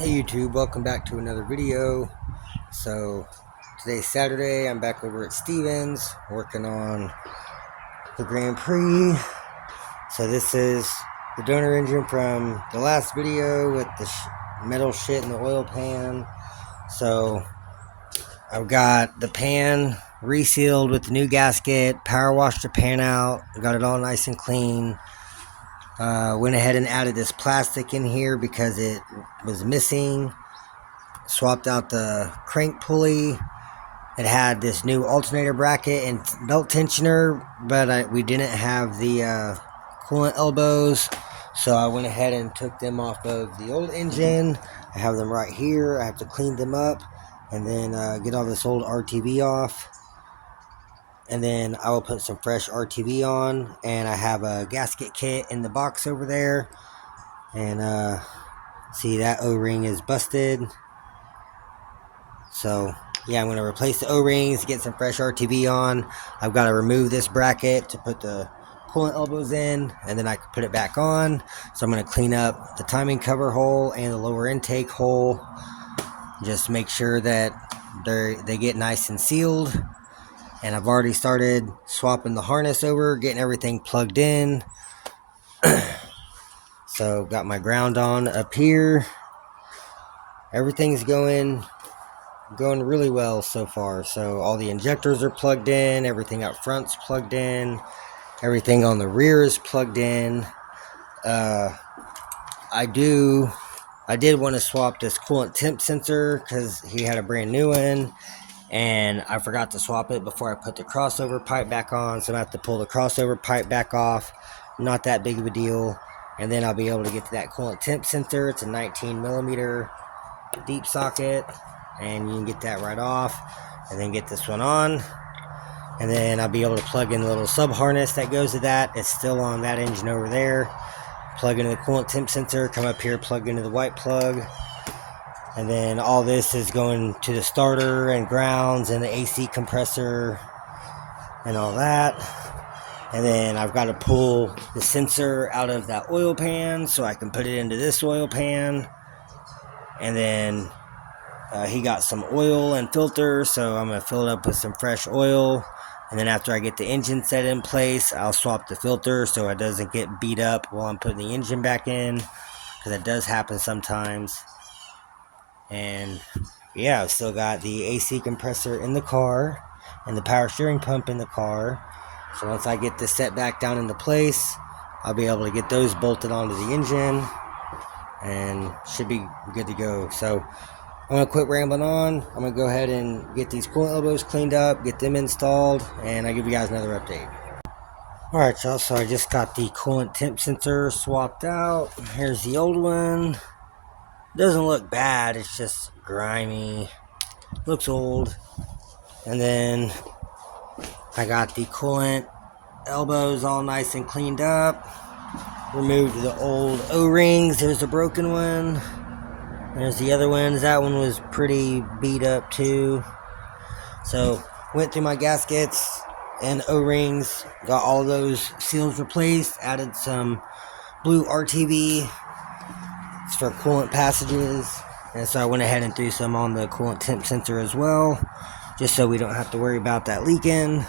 Hey YouTube, welcome back to another video. So today's Saturday, I'm back over at Stevens working on the Grand Prix. So this is the donor engine from the last video with the metal shit in the oil pan. So I've got the pan resealed with the new gasket, power washed the pan out, got it all nice and clean. Went ahead and added this plastic in here because it was missing. Swapped out the crank pulley. It had this new alternator bracket and belt tensioner, but we didn't have the coolant elbows, so I went ahead and took them off of the old engine. I have them right here. I have to clean them up and then get all this old RTV off, and then I will put some fresh RTV on. And I have a gasket kit in the box over there, and see, that O-ring is busted. So yeah, I'm going to replace the O-rings, get some fresh RTV on. I've got to remove this bracket to put the coolant elbows in, and then I can put it back on. So I'm going to clean up the timing cover hole and the lower intake hole. Just make sure that they get nice and sealed. And I've already started swapping the harness over, getting everything plugged in. So got my ground on up here. Everything's going really well so far. So all the injectors are plugged in, everything up front's plugged in, everything on the rear is plugged in. I did want to swap this coolant temp sensor because he had a brand new one, and I forgot to swap it before I put the crossover pipe back on, so I have to pull the crossover pipe back off. Not that big of a deal. And then I'll be able to get to that coolant temp sensor. It's a 19mm deep socket, and you can get that right off, and then get this one on, and then I'll be able to plug in the little sub harness that goes to that. It's still on that engine over there. Plug into the coolant temp sensor, come up here, plug into the white plug, and then all this is going to the starter and grounds and the AC compressor and all that. And then I've got to pull the sensor out of that oil pan so I can put it into this oil pan. And then he got some oil and filter, so I'm going to fill it up with some fresh oil. And then after I get the engine set in place, I'll swap the filter so it doesn't get beat up while I'm putting the engine back in, because that does happen sometimes. And yeah, I've still got the AC compressor in the car and the power steering pump in the car. So once I get this set back down into place, I'll be able to get those bolted onto the engine and should be good to go. So I'm going to quit rambling on. I'm going to go ahead and get these coolant elbows cleaned up, get them installed, and I'll give you guys another update. Alright y'all, so I just got the coolant temp sensor swapped out. Here's the old one. Doesn't look bad, it's just grimy. Looks old. And then I got the coolant elbows all nice and cleaned up. Removed the old O-rings. There's a broken one. There's the other ones. That one was pretty beat up too. So went through my gaskets and O-rings, got all those seals replaced, added some blue RTV. It's for coolant passages. And so I went ahead and threw some on the coolant temp sensor as well, just so we don't have to worry about that leaking.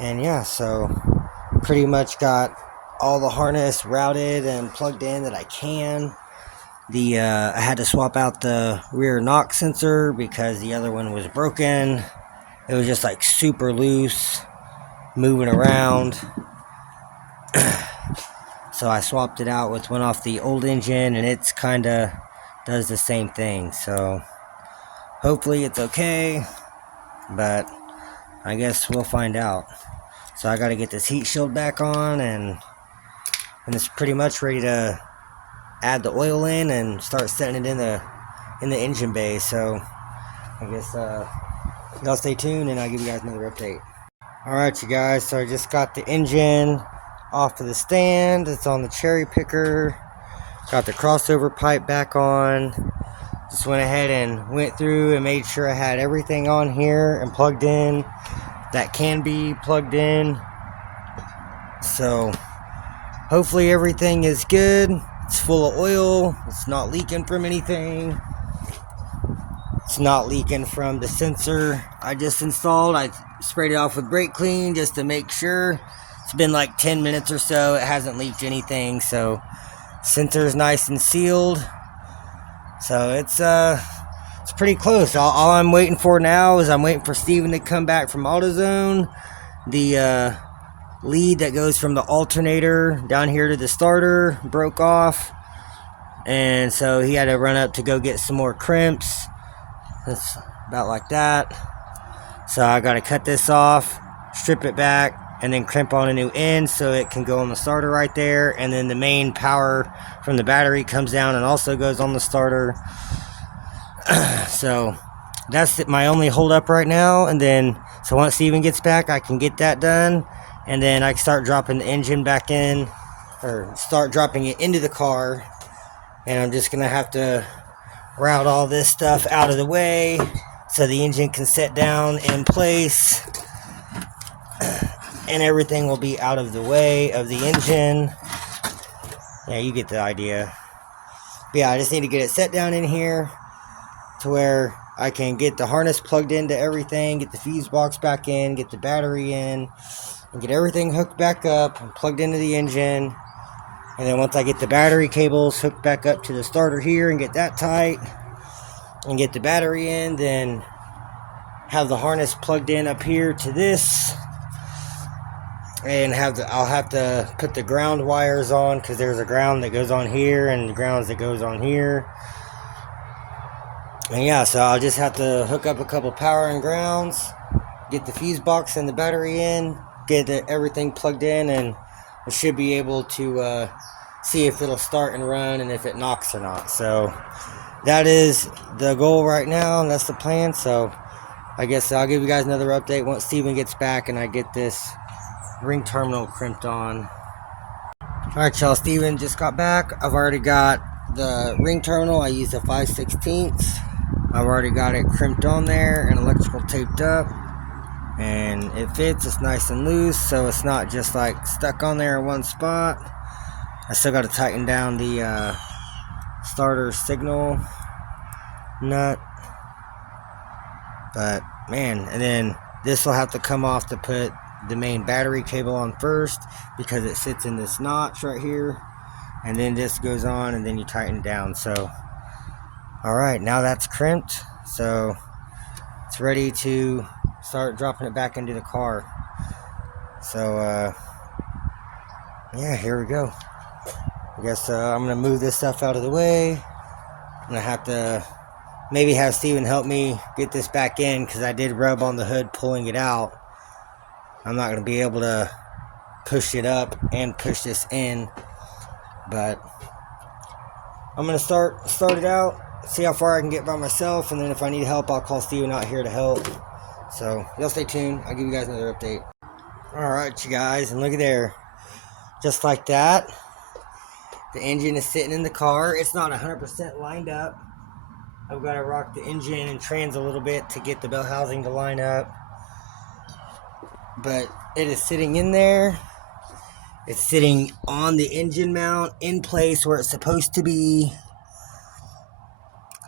And yeah, so pretty much got all the harness routed and plugged in that I can. I had to swap out the rear knock sensor because the other one was broken. It was just like super loose, moving around. So I swapped it out with one off the old engine, and it's kind of does the same thing. So hopefully it's okay, but I guess we'll find out. So I got to get this heat shield back on, and it's pretty much ready to add the oil in and start setting it in the engine bay. So I guess y'all stay tuned, and I'll give you guys another update. Alright you guys, so I just got the engine off of the stand. It's on the cherry picker. Got the crossover pipe back on. Just went ahead and went through and made sure I had everything on here and plugged in that can be plugged in. So hopefully everything is good. It's full of oil. It's not leaking from anything. It's not leaking from the sensor I just installed. I sprayed it off with brake clean just to make sure. It's been like 10 minutes or so. It hasn't leaked anything. So sensor is nice and sealed. So it's pretty close. All I'm waiting for now is I'm waiting for Steven to come back from AutoZone. The lead that goes from the alternator down here to the starter broke off, and so he had to run up to go get some more crimps. That's about like that. So I got to cut this off, strip it back, and then crimp on a new end so it can go on the starter right there. And then the main power from the battery comes down and also goes on the starter. So that's my only hold up right now. And then so once Steven gets back, I can get that done, and then I can start dropping the engine back in, or start dropping it into the car. And I'm just gonna have to route all this stuff out of the way so the engine can sit down in place, and everything will be out of the way of the engine. Yeah, you get the idea. But yeah, I just need to get it set down in here to where I can get the harness plugged into everything, get the fuse box back in, get the battery in, and get everything hooked back up and plugged into the engine. And then once I get the battery cables hooked back up to the starter here and get that tight and get the battery in, then have the harness plugged in up here to this, and I'll have to put the ground wires on, because there's a ground that goes on here and the grounds that goes on here. And yeah, so I'll just have to hook up a couple power and grounds, get the fuse box and the battery in, get everything plugged in, and I should be able to see if it'll start and run and if it knocks or not. So that is the goal right now, and that's the plan. So I guess I'll give you guys another update once Steven gets back and I get this ring terminal crimped on. Alright y'all, Steven just got back. I've already got the ring terminal. I used a 5/16. I've already got it crimped on there and electrical taped up, and it fits. It's nice and loose, so it's not just like stuck on there in one spot. I still got to tighten down the starter signal nut, but man, and then this will have to come off to put the main battery cable on first, because it sits in this notch right here, and then this goes on, and then you tighten down. So alright, now that's crimped, so it's ready to start dropping it back into the car. So yeah, here we go. I guess I'm gonna move this stuff out of the way. I'm gonna have to maybe have Steven help me get this back in, because I did rub on the hood pulling it out. I'm not gonna be able to push it up and push this in, but I'm gonna start it out, see how far I can get by myself, and then if I need help, I'll call Steven out here to help. So y'all stay tuned. I'll give you guys another update. Alright you guys, and look at there, just like that, the engine is sitting in the car. It's not 100% lined up. I've got to rock the engine and trans a little bit to get the bell housing to line up, but it is sitting in there. It's sitting on the engine mount in place where it's supposed to be.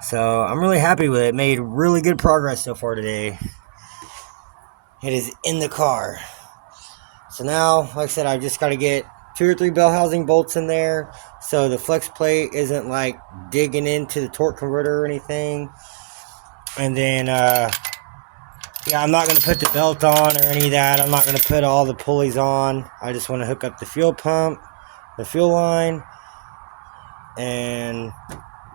So I'm really happy with it. Made really good progress so far today. It is in the car. So now, like I said, I've just got to get 2 or 3 bell housing bolts in there, so the flex plate isn't like digging into the torque converter or anything. And then yeah, I'm not going to put the belt on or any of that. I'm not going to put all the pulleys on. I just want to hook up the fuel pump, the fuel line, and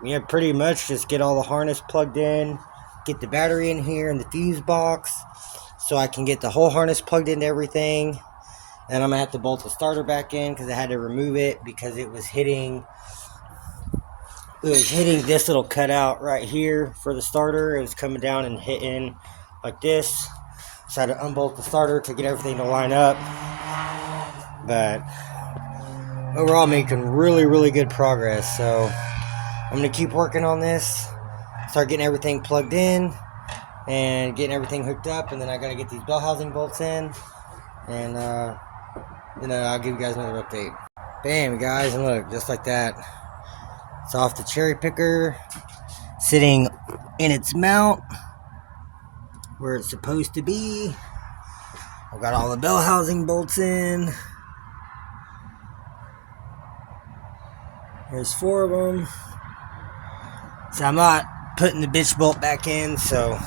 yeah, pretty much just get all the harness plugged in, get the battery in here and the fuse box, so I can get the whole harness plugged into everything. And I'm going to have to bolt the starter back in, because I had to remove it because it was hitting this little cutout right here for the starter. It was coming down and hitting like this. So I had to unbolt the starter to get everything to line up. But overall, making really, really good progress. So I'm going to keep working on this, start getting everything plugged in and getting everything hooked up. And then I got to get these bell housing bolts in. And then I'll give you guys another update. Bam, guys, and look, just like that. It's off the cherry picker, sitting in its mount where it's supposed to be. I've got all the bell housing bolts in. There's 4 of them. So I'm not putting the bitch bolt back in, so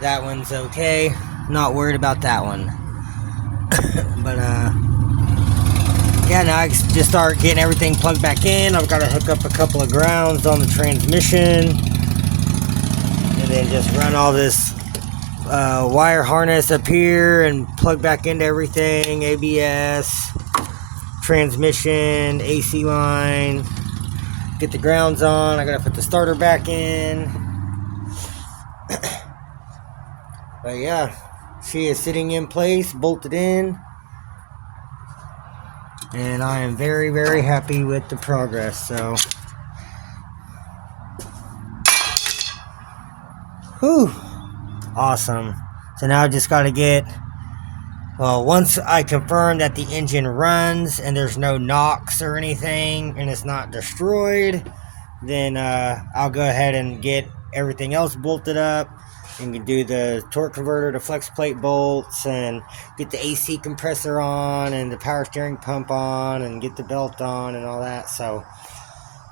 that one's okay. Not worried about that one. But yeah, now I just start getting everything plugged back in. I've got to hook up a couple of grounds on the transmission, and then just run all this wire harness up here and plug back into everything. ABS, transmission, AC line, get the grounds on. I gotta put the starter back in. But yeah, she is sitting in place, bolted in, and I am very, very happy with the progress. So whew, awesome. So now I just got to get, well, once I confirm that the engine runs and there's no knocks or anything and it's not destroyed, then I'll go ahead and get everything else bolted up and do the torque converter to flex plate bolts and get the AC compressor on and the power steering pump on and get the belt on and all that. So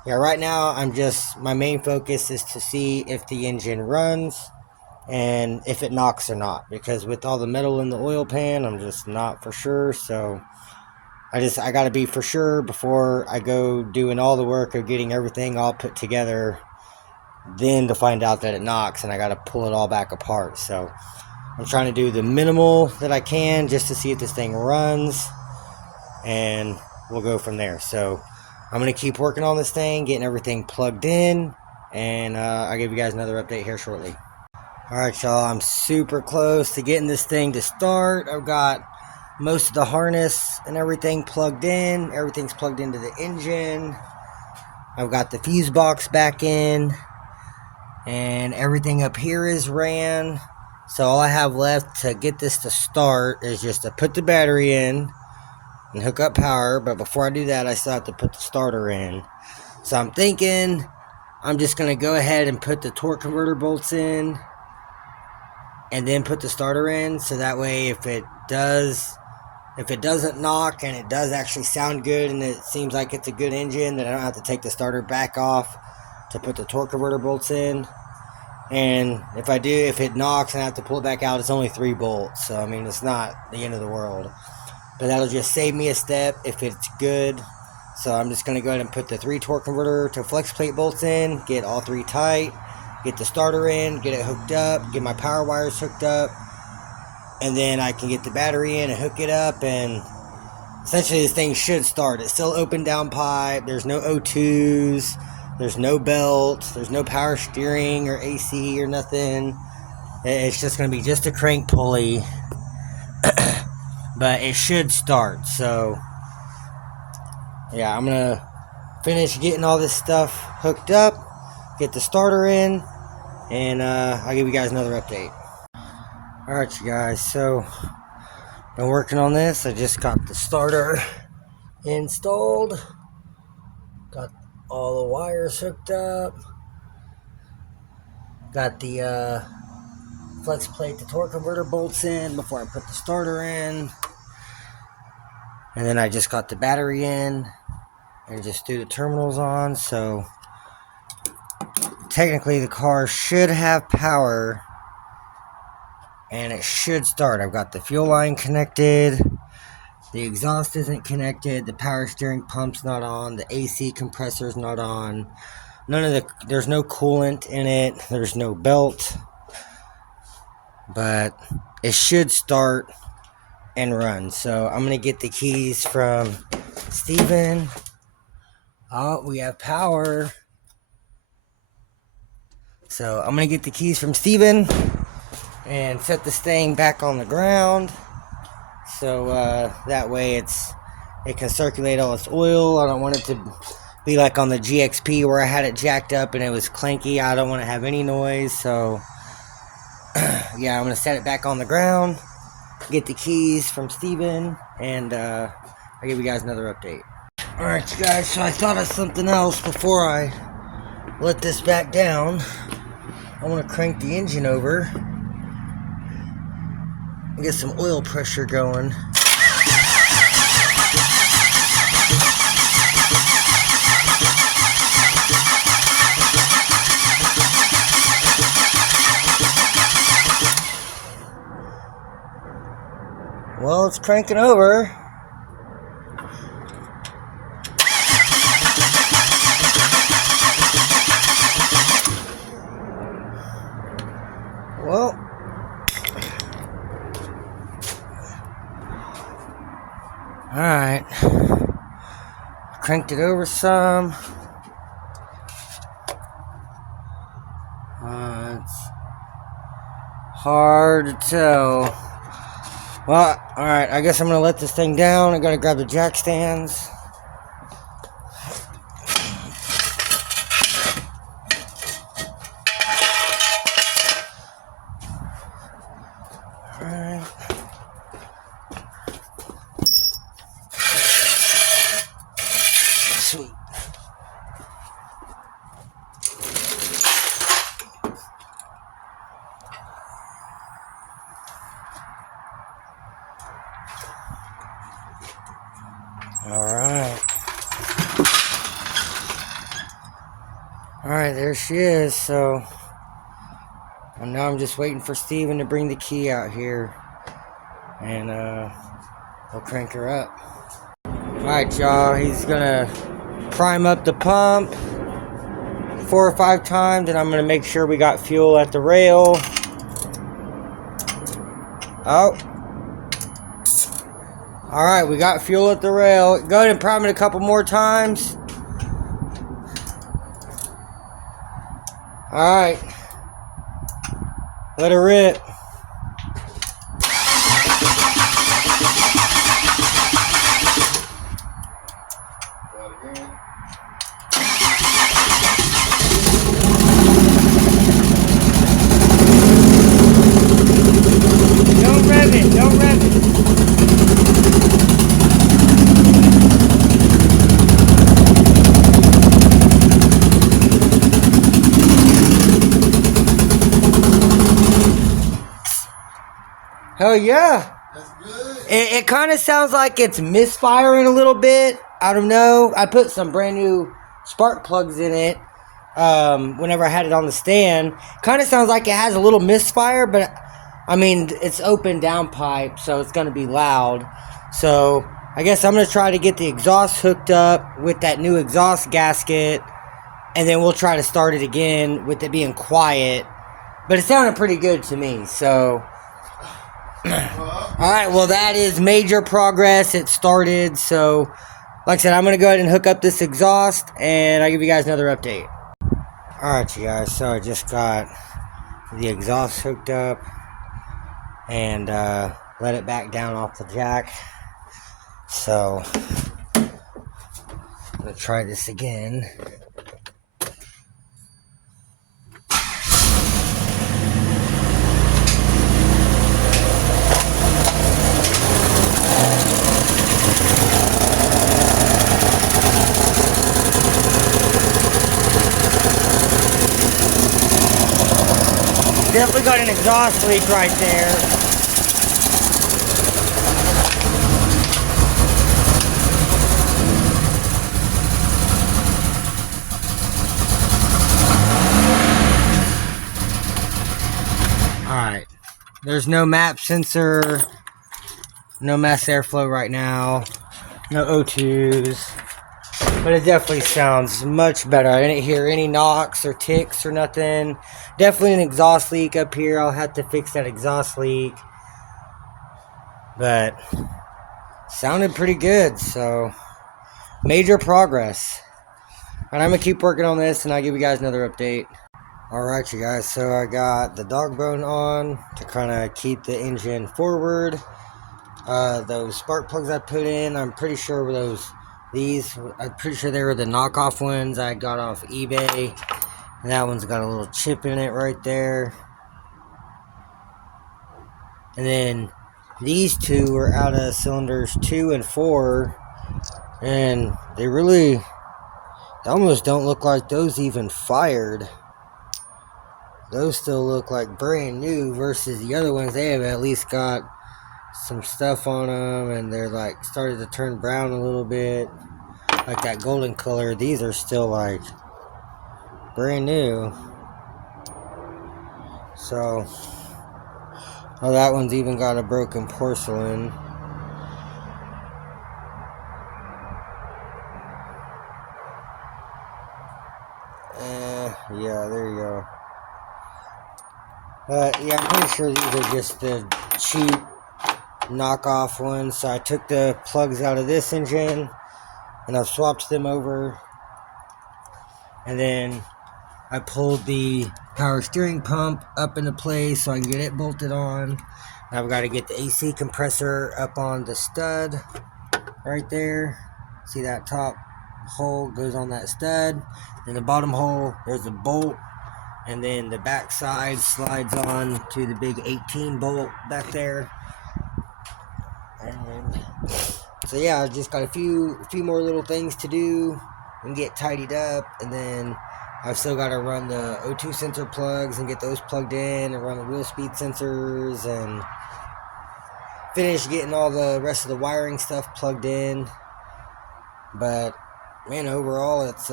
yeah, right now my main focus is to see if the engine runs and if it knocks or not, because with all the metal in the oil pan, I'm just not for sure. So I got to be for sure before I go doing all the work of getting everything all put together, then to find out that it knocks and I got to pull it all back apart. So I'm trying to do the minimal that I can just to see if this thing runs, and we'll go from there. So I'm going to keep working on this thing, getting everything plugged in, and I'll give you guys another update here shortly. Alright, y'all, I'm super close to getting this thing to start. I've got most of the harness and everything plugged in. Everything's plugged into the engine. I've got the fuse box back in, and everything up here is ran. So all I have left to get this to start is just to put the battery in and hook up power. But before I do that, I still have to put the starter in. So I'm thinking I'm just going to go ahead and put the torque converter bolts in and then put the starter in, so that way if it doesn't knock and it does actually sound good and it seems like it's a good engine, then I don't have to take the starter back off to put the torque converter bolts in. And if it knocks and I have to pull it back out, it's only 3 bolts, so I mean, it's not the end of the world, but that'll just save me a step if it's good. So I'm just going to go ahead and put the 3 torque converter to flex plate bolts in, get all 3 tight, get the starter in, get it hooked up, get my power wires hooked up, and then I can get the battery in and hook it up, and essentially this thing should start. It's still open down pipe, there's no O2s, there's no belt, there's no power steering or AC or nothing. It's just going to be just a crank pulley, but it should start. So yeah, I'm going to finish getting all this stuff hooked up, get the starter in, and I'll give you guys another update. Alright, you guys, so been working on this. I just got the starter installed, got all the wires hooked up, got the flex plate, the torque converter bolts in before I put the starter in, and then I just got the battery in and just threw the terminals on. So technically the car should have power and it should start. I've got the fuel line connected, the exhaust isn't connected, the power steering pump's not on, the AC compressor's not on, there's no coolant in it, there's no belt, but it should start and run. So I'm gonna get the keys from Steven. Oh, we have power. So I'm gonna get the keys from Steven and set this thing back on the ground, so that way it can circulate all its oil. I don't want it to be like on the GXP where I had it jacked up and it was clanky. I don't want to have any noise. So yeah, I'm gonna set it back on the ground, get the keys from Steven, and I'll give you guys another update. Alright, you guys, so I thought of something else before I let this back down. I want to crank the engine over and get some oil pressure going. Well, it's cranking over. Well, alright. Cranked it over some. It's hard to tell. Well, alright, I guess I'm going to let this thing down. I got to grab the jack stands. Alright. Sweet. Alright, there she is. So and now I'm just waiting for Steven to bring the key out here, and we'll crank her up. Alright, y'all, he's gonna prime up the pump 4 or 5 times, and I'm gonna make sure we got fuel at the rail. Oh, alright, we got fuel at the rail. Go ahead and prime it a couple more times. Alright, let her rip. Don't rev it, don't rev it. Hell yeah. That's good. It kind of sounds like it's misfiring a little bit. I don't know. I put some brand new spark plugs in it whenever I had it on the stand. Kind of sounds like it has a little misfire, but I mean, it's open downpipe, so it's going to be loud. So I guess I'm going to try to get the exhaust hooked up with that new exhaust gasket, and then we'll try to start it again with it being quiet. But it sounded pretty good to me, so... Alright, well, that is major progress. It started, so like I said, I'm going to go ahead and hook up this exhaust, and I'll give you guys another update. Alright, you guys, so I just got the exhaust hooked up and let it back down off the jack. So I'm going to try this again. Definitely got an exhaust leak right there. Alright. There's no map sensor. No mass airflow right now. No O2s. But it definitely sounds much better. I didn't hear any knocks or ticks or nothing. Definitely an exhaust leak up here. I'll have to fix that exhaust leak. But sounded pretty good, so major progress. And I'm going to keep working on this, and I'll give you guys another update. Alright, you guys, so I got the dog bone on to kind of keep the engine forward. Those spark plugs I put in, I'm pretty sure were I'm pretty sure they were the knockoff ones I got off eBay. And that one's got a little chip in it right there. And then these two are out of cylinders 2 and 4. And they almost don't look like those even fired. Those still look like brand new versus the other ones. They have at least got some stuff on them, and they're like started to turn brown a little bit, like that golden color. These are still like brand new. So, oh, that one's even got a broken porcelain. Yeah, there you go. Yeah, I'm pretty sure these are just the cheap knockoff ones. So I took the plugs out of this engine and I've swapped them over. And then I pulled the power steering pump up into place so I can get it bolted on. Now I've got to get the AC compressor up on the stud right there. See that top hole goes on that stud. Then the bottom hole, there's a bolt. And then the back side slides on to the big 18 bolt back there. And so yeah, I just got a few more little things to do and get tidied up. And then I've still got to run the O2 sensor plugs and get those plugged in, and run the wheel speed sensors, and finish getting all the rest of the wiring stuff plugged in. But man, overall it's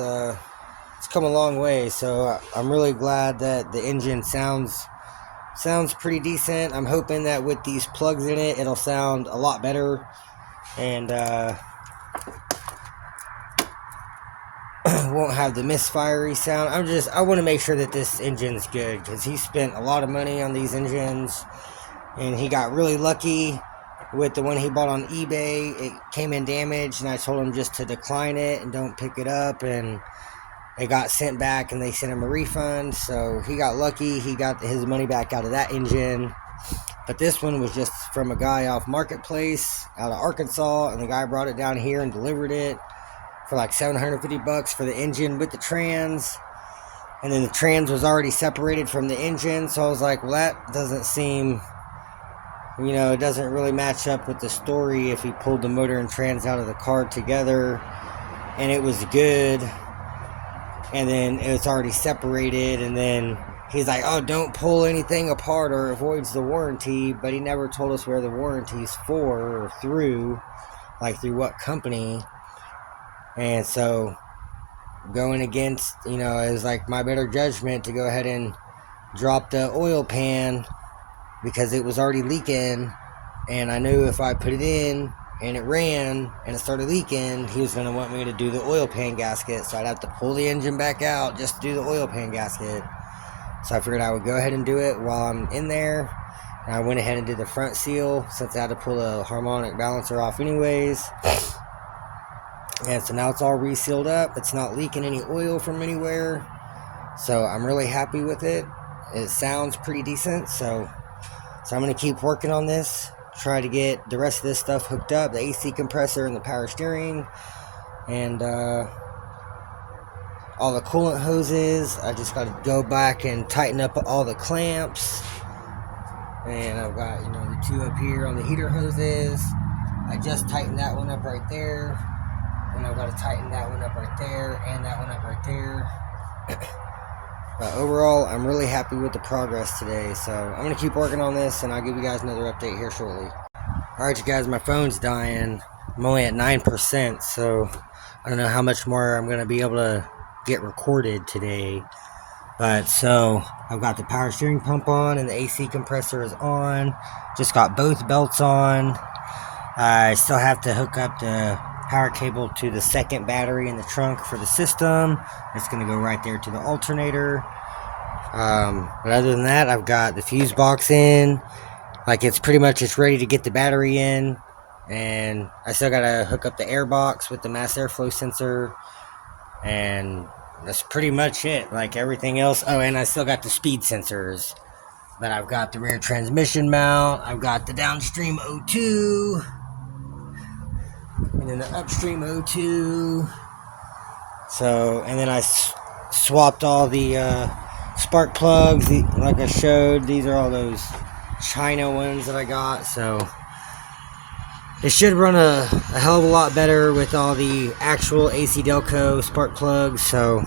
come a long way. So I'm really glad that the engine sounds pretty decent. I'm hoping that with these plugs in it, it'll sound a lot better, and won't have the misfiery sound. I want to make sure that this engine's good, because he spent a lot of money on these engines, and he got really lucky with the one he bought on eBay. It came in damaged, and I told him just to decline it and don't pick it up, and it got sent back, and they sent him a refund. So he got lucky. He got his money back out of that engine. But this one was just from a guy off Marketplace out of Arkansas, and the guy brought it down here and delivered it for like $750 for the engine with the trans. And then the trans was already separated from the engine, so I was like, well, that doesn't seem, it doesn't really match up with the story if he pulled the motor and trans out of the car together and it was good, and then it was already separated. And then he's like, oh, don't pull anything apart or it voids the warranty. But he never told us where the warranty's for or through, like through what company. And so going against, it was like my better judgment to go ahead and drop the oil pan, because it was already leaking, and I knew if I put it in and it ran and it started leaking, he was going to want me to do the oil pan gasket, so I'd have to pull the engine back out just to do the oil pan gasket. So I figured I would go ahead and do it while I'm in there, and I went ahead and did the front seal since I had to pull the harmonic balancer off anyways. And so now it's all resealed up. It's not leaking any oil from anywhere, so I'm really happy with it. It sounds pretty decent, so I'm going to keep working on this, try to get the rest of this stuff hooked up, the AC compressor and the power steering, and all the coolant hoses. I just got to go back and tighten up all the clamps, and I've got, the two up here on the heater hoses. I just tightened that one up right there, and I've got to tighten that one up right there, and that one up right there. But overall, I'm really happy with the progress today, so I'm going to keep working on this, and I'll give you guys another update here shortly. Alright, you guys, my phone's dying. I'm only at 9%, so I don't know how much more I'm going to be able to get recorded today. But so I've got the power steering pump on, and the AC compressor is on. Just got both belts on. I still have to hook up the power cable to the second battery in the trunk for the system. It's going to go right there to the alternator. But other than that, I've got the fuse box in. Like, it's pretty much just ready to get the battery in. And I still got to hook up the air box with the mass airflow sensor. And that's pretty much it. Like, everything else. Oh, and I still got the speed sensors. But I've got the rear transmission mount. I've got the downstream O2. And then the upstream O2. So, and then I swapped all the spark plugs. Like I showed, these are all those China ones that I got. So It should run a hell of a lot better with all the actual AC Delco spark plugs. So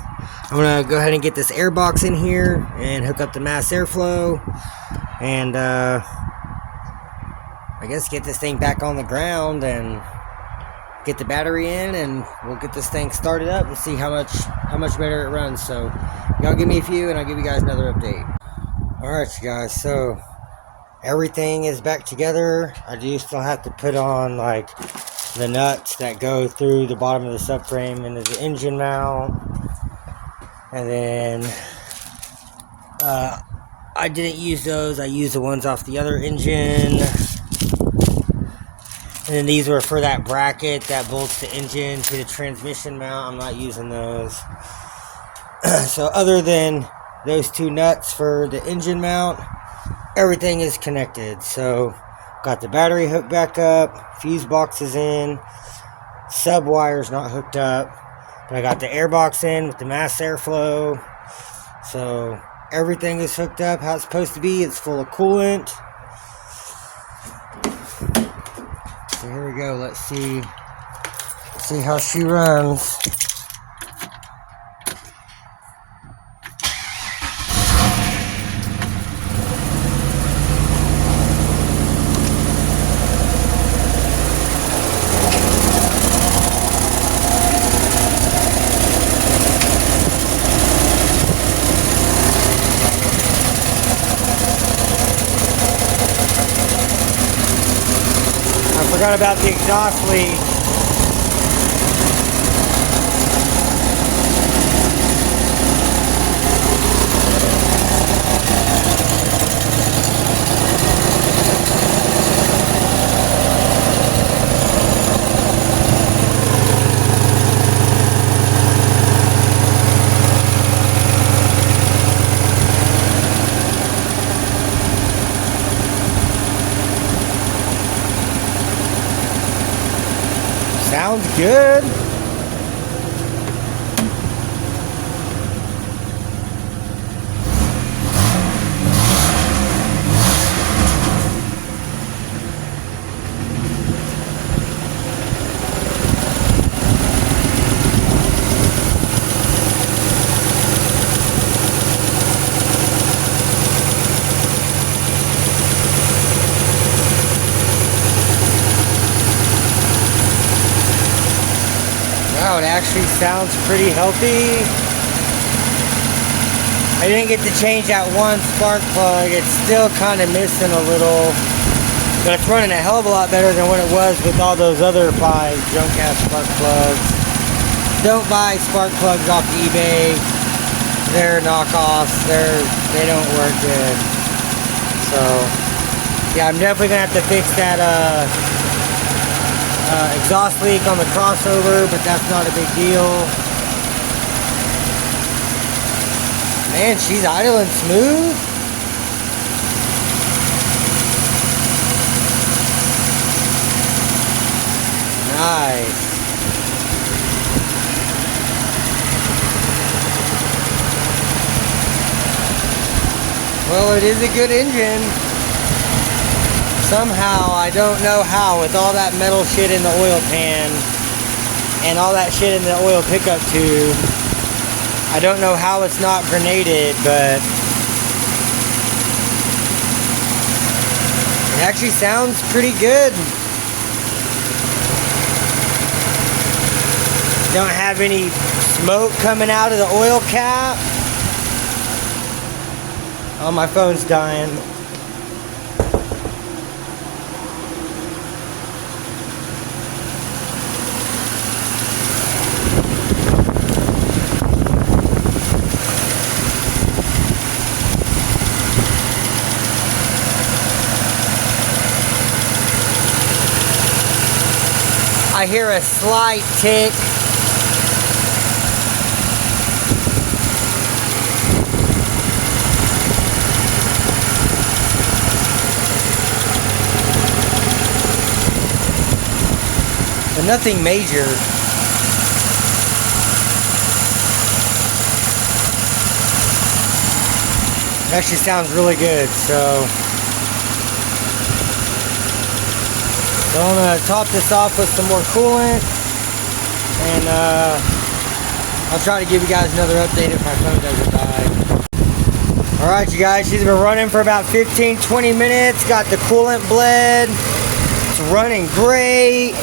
I'm gonna go ahead and get this air box in here and hook up the mass airflow, and I guess get this thing back on the ground and get the battery in, and we'll get this thing started up and see how much better it runs. So y'all give me a few and I'll give you guys another update. Alright you guys, so everything is back together. I do still have to put on like the nuts that go through the bottom of the subframe into the engine mount, and then I didn't use those. I used the ones off the other engine, and then these were for that bracket that bolts the engine to the transmission mount. I'm not using those. So other than those two nuts for the engine mount, everything is connected. So got the battery hooked back up, fuse box is in, sub wire's not hooked up, but I got the air box in with the mass airflow. So everything is hooked up how it's supposed to be. It's full of coolant. So here we go. Let's see how she runs. Forgot about the exhaust leak. Sounds good. Wow, it actually sounds pretty healthy. I didn't get to change that one spark plug. It's still kind of missing a little, but it's running a hell of a lot better than what it was with all those other 5 junk ass spark plugs. Don't buy spark plugs off eBay. They're knockoffs. They don't work good. So yeah, I'm definitely gonna have to fix that exhaust leak on the crossover, but that's not a big deal. Man, she's idling smooth. Nice. Well, it is a good engine. Somehow, I don't know how, with all that metal shit in the oil pan and all that shit in the oil pickup tube, I don't know how it's not grenaded, but it actually sounds pretty good. Don't have any smoke coming out of the oil cap. Oh, my phone's dying. I hear a slight tick. But nothing major. It actually sounds really good, so So I'm gonna top this off with some more coolant, and I'll try to give you guys another update if my phone doesn't die. Alright you guys, she's been running for about 15-20 minutes. Got the coolant bled. It's running great.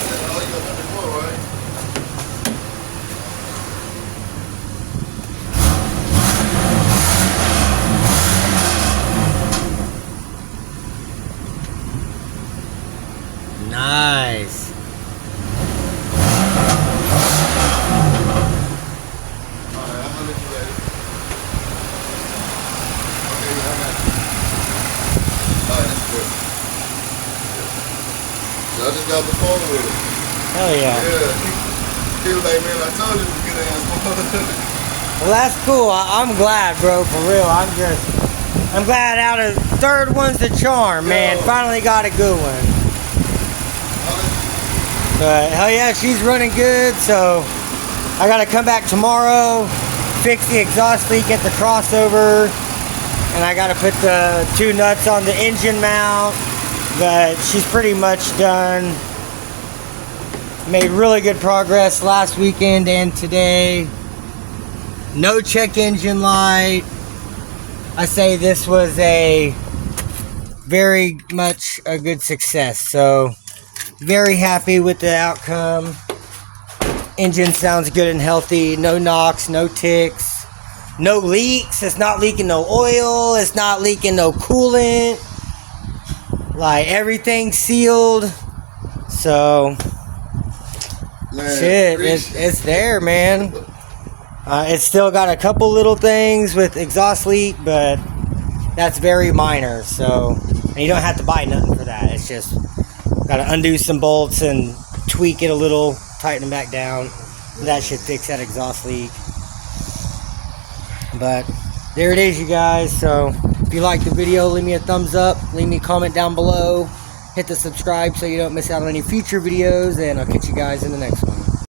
Nice. I just got the phone with him. Hell yeah. Yeah. He was like, man, I told you to get ass. Well, that's cool. I'm glad, bro, for real. I'm glad out of third one's the charm, man. Finally got a good one. But hell yeah, she's running good. So I gotta come back tomorrow, fix the exhaust leak at the crossover, and I gotta put the 2 nuts on the engine mount. But she's pretty much done. Made really good progress last weekend and today. No check engine light. I say this was a very much a good success. So very happy with the outcome. Engine sounds good and healthy. No knocks, no ticks, no leaks. It's not leaking no oil. It's not leaking no coolant. Like everything's sealed. So Man, shit, it's there, man. It's still got a couple little things with exhaust leak, but that's very minor. So, and you don't have to buy nothing for that. It's just gotta undo some bolts and tweak it a little, tighten them back down. That should fix that exhaust leak. But there it is, you guys. So if you like the video, leave me a thumbs up, leave me a comment down below, hit the subscribe so you don't miss out on any future videos, and I'll catch you guys in the next one.